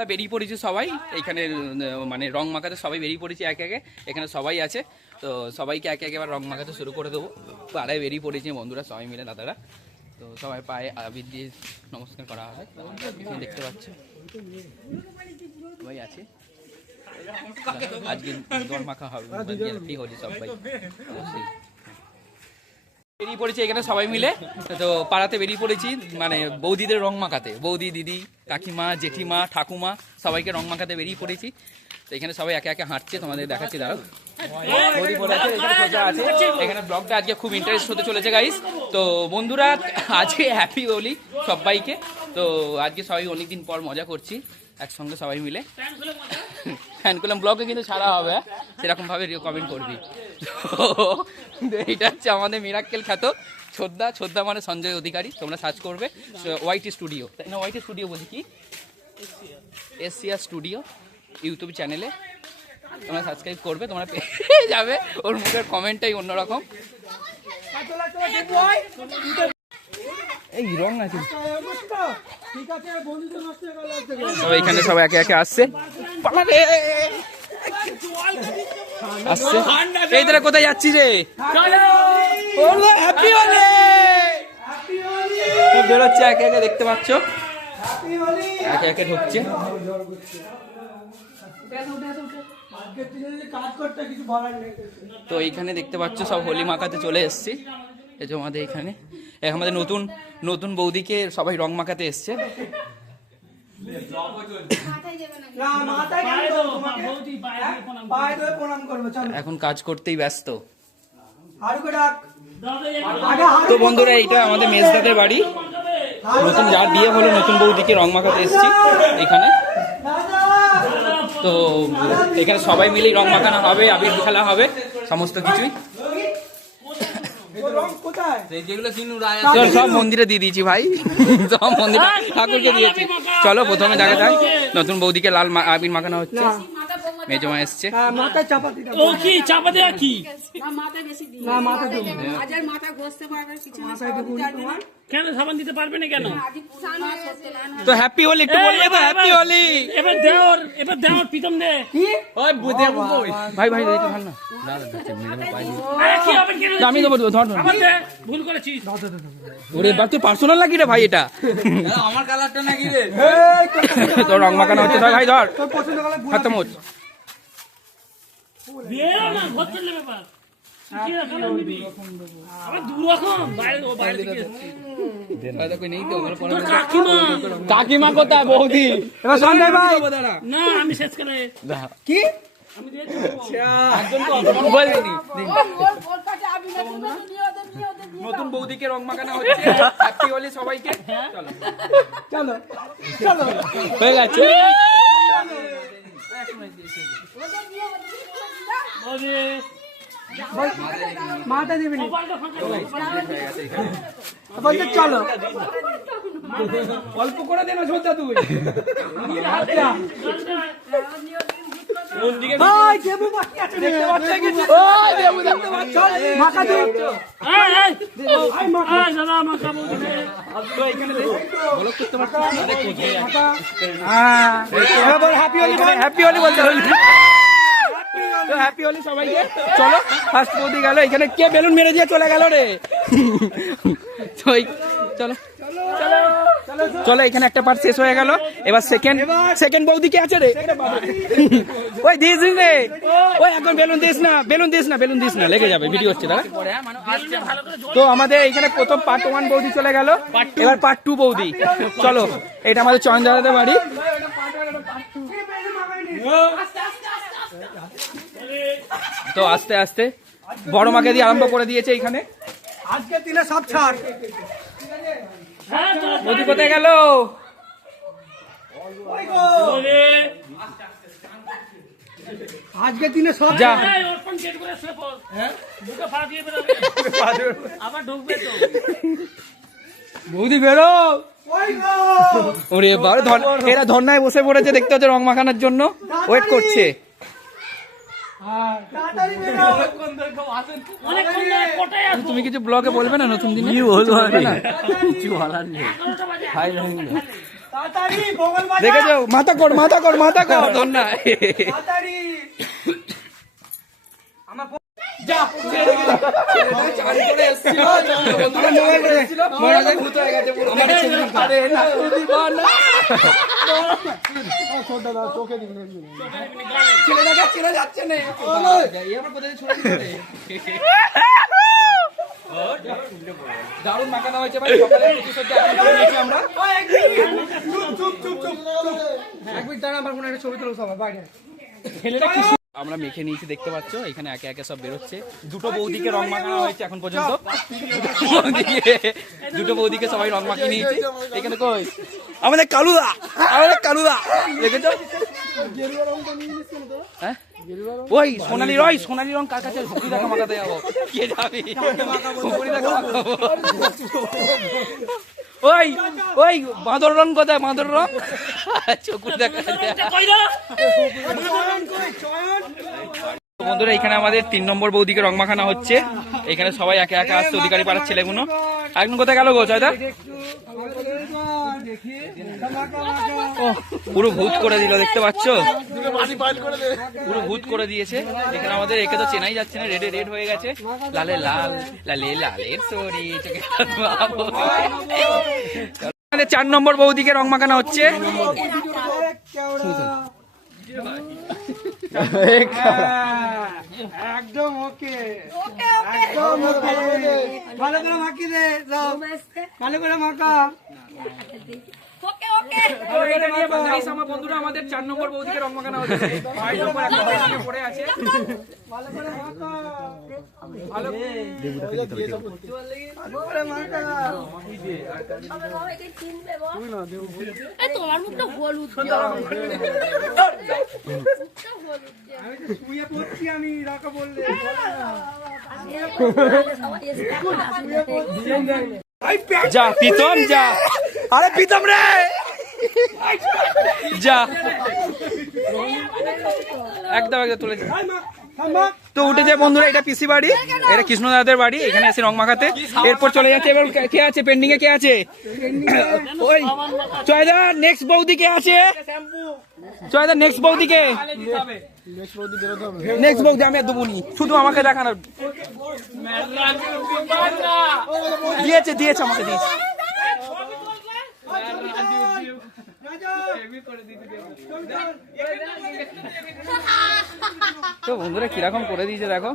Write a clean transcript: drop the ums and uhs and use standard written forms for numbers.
আমরা বেরিয়ে পড়েছি সবাই এইখানে, মানে রং মাখাতে সবাই বেরিয়ে পড়েছি একে একে। এখানে সবাই আছে, তো সবাইকে একে একে এবার রং মাখাতে শুরু করে দেবো। পাড়ায় বেরিয়ে পড়েছি বন্ধুরা সবাই মিলে, দাদারা। তো সবাই পায়ে আবির দিয়ে নমস্কার করা হবে, দেখতে পাচ্ছ সবাই আছে। আজকে রং মাখা হবে, ঠিক হচ্ছে সবাই বেরিয়ে পড়েছি এখানে সবাই মিলে। তো পাড়াতে বেরিয়ে পড়েছি মানে বৌদিদের রং মাখাতে, বৌদি, দিদি, কাকিমা, জেঠিমা, ঠাকুমা সবাইকে রং মাখাতে বেরিয়ে পড়েছি। তো এখানে সবাই একে একে হাঁটছে, তোমাদের দেখাচ্ছি দাঁড়াও। বৌদি পড়ে আছে, এখানে সোজা আছে। এখানে ব্লগটা আজকে খুব ইন্টারেস্ট হতে চলেছে গাইস। তো বন্ধুরা আজকে হ্যাপি হোলি সবাইকে। তো আজকে সবাই অনেকদিন পর মজা করছি একসঙ্গে সবাই মিলে। ফ্যান করলাম ব্লগে কিন্তু ছাড়া হবে, সেরকম ভাবে কমেন্ট করবি। তো এইটা হচ্ছে আমাদের মিরাক্কেল খ্যাত ছোদ্দা। ছোদ্দা মানে সঞ্জয় অধিকারী, তোমরা সার্চ করবে ওয়াইটি স্টুডিও, তাই না? ওয়াইটি স্টুডিও বলছি কি, এসসিআর স্টুডিও ইউটিউব চ্যানেলে তোমরা সাবস্ক্রাইব করবে, তোমরা পেয়ে যাবে। ওর মুখের কমেন্টটাই অন্যরকম। এই রং আছে সবাই, এখানে সবাই একে একে আসছে আসছে। এই তারা কোথায় যাচ্ছি রে? হ্যাপি হোলি বেরোচ্ছে একে একে, দেখতে পাচ্ছ একে একে ঢুকছে। তো এইখানে দেখতে পাচ্ছ সব হোলি মাখাতে চলে এসছি। এই যে আমাদের এখানে আমাদের নতুন নতুন বৌদিকে সবাই রং মাখাতে এসছে। এখন কাজ করতেই ব্যস্ত। তো বন্ধুরা এইটা আমাদের মেজদাদের বাড়ি, নতুন যার বিয়ে হলো নতুন বৌদিকে রং মাখাতে এসছি এখানে। তো এখানে সবাই মিলেই রং মাখানো হবে, আবির খেলা হবে, সমস্ত কিছুই। সব মন্দিরে দিয়ে দিয়েছি ভাই, সব মন্দিরে ঠাকুরকে দিয়েছি। চলো প্রথমে দেখা যায় নতুন বৌদিকে লাল আবির মাখানো হচ্ছে। মেজমা এসছে, কেন সাবান দিতে পারবে না কেন? তো হ্যাপি হোলি একটু বললে তো, হ্যাপি হোলি। এবার দেওর প্রীতম দে ভাই ভাই এটা ভাল না, আমি দেবো, ধর ভুল করেছিস। ওরে বাপ, তুই পার্সোনাল লাগি রে ভাই, এটা আমার কালারটা নাকি রে? তোর রং মাখানো হচ্ছে, ধর ভাই ধর, হাত মোচ। কাকিমা কোথায়? বৌদি সঞ্জয় ভাই না, আমি শেষ করে কি নতুন বৌদিকে রং মাখানো হচ্ছে। হ্যাপি হোলি সবাইকে। চলো চলো চলো হয়ে গেছে। মাথা দিবি চলো, অল্প করে দে না ছোটটা তুই। হ্যাপি হোলি বলতে হ্যাপি হোলি সবাইকে। চলো ফার্স্ট বৌদি গেল, এখানে কে বেলুন মেরে দিয়ে চলে গেল রে? চলো চলো, এখানে একটা পার্ট শেষ হয়ে গেল। এবার সেকেন্ড বৌদি কে আছে রে? ওই দিস রে, ওই এখন বেলুন দিস না, লেগে যাবে, ভিডিও হচ্ছে দাদা। তো আমাদের এখানে প্রথম পার্ট 1 বৌদি চলে গেল, এবার পার্ট 2 বৌদি। চলো, এটা আমাদের চয়ন দাদাদের বাড়ি। তো আস্তে আস্তে বড় মাকে দিয়ে আরম্ভ করে দিয়েছে এখানে। আজকের দিনে সব ছাড়। বৌদি কোথায় গেল? আজকের দিনে সব যা, বৌদি বেরো। ওরে বাবা, এরা ধর্নায় বসে পড়েছে, দেখতে হচ্ছে রং মাখানোর জন্য ওয়েট করছে। তুমি কিছু ব্লগে বলবে না নতুন দিনে? বলবো না, কিছু বলার নেই। তাড়াতাড়ি বগল বাজা দেখেছো মাথা কর ধর না তাড়াতাড়ি আমার যা ছেড়ে দিলাম। চারি করে এসেছিল, বন্ধুরা মোবাইল করে এসেছিল, মহারাজের ভূত হয়ে গেছে পুরো। আরে না, দিবা না। ছেলেটাকে ছেড়ে যাচ্ছে না। এই আবার কোথায় ছুড়ে দিল রে? দারুণ মাখানো হয়েছে ভাই, সকালে প্রতিশোধটা এখন করে নিয়েছি আমরা। চুপ এক মিনিট দাঁড়া, আমার ফোনে একটা ছবি তুলো সবাই বাইরে। আমরা মেখে নিয়েছি দেখতে পাচ্ছ, এখানে একে একে সব বেরোচ্ছে। দুটো বৌদিকে রং মাখানো হয়েছে এখন পর্যন্ত। দুটো বৌদিকে সবাই রং মাখিয়ে নিয়েছি। এখানে কই আমাদের কালুদা দেখেছো? হ্যাঁ ওই সোনালি রং কার কাছে? হুকুরি দেখা মাখাতে যাবো। কে যাবি? হুকুরি দেখা মাখাবো। ওই বাঁদর রং কোথায়? বাঁদর রং চকুর দেখা যায়। বন্ধুরা এখানে আমাদের 3 নম্বর বৌদিকে রং মাখানো হচ্ছে। এখানে সবাই একে একে আসছে, অধিকারী পাড়ার ছেলেগুলো। একদম কোথায় গেল গো জয়দা? পুরো ভূত করে দিল, দেখতে পাচ্ছ? পুরো ভূত করে দিয়েছে। এখানে আমাদের একে তো চেনাই যাচ্ছে না, রেডে রেড হয়ে গেছে। লালে লাল, লালে লালের সরি। 4 নম্বর বৌদিকে রং মাখানো হচ্ছে। একদম ওকে একদম ওকে। ভালো করে মাখি দে, ভালো করে মাখা। তো এটা নিয়ে গাইস আমার বন্ধুরা আমাদের 4 নম্বর বৌদিকে রং মাখানো হচ্ছে। 5 নম্বর একটা বৌদি পড়ে আছে। ভালো করে মাখা। ভালো তোমার মুখটা হলুদ আমি তো শুয়ে পড়ছি, আমি রাখা বললে যা প্রীতম যা। আরে প্রীতম রে যা। একদম তুলে তো উঠেছে বন্ধুরা। এটা পিসি বাড়ি, এটা কৃষ্ণদাদের বাড়ি। এখানে এসে রং মাখাতে, এরপর চলে যাচ্ছে। এবার কে আছে পেন্ডিং এ? কে আছে? ওই চয়দা নেক্সট বৌদি কে আছে? চয়দা নেক্সট বৌদি কে? নেক্সট বৌদি আমি দেবনি, শুধু আমাকে দেখানো। দিয়েছে আমাকে দিয়েছে। তো বন্ধুরা কিরকম করে দিয়েছে দেখো।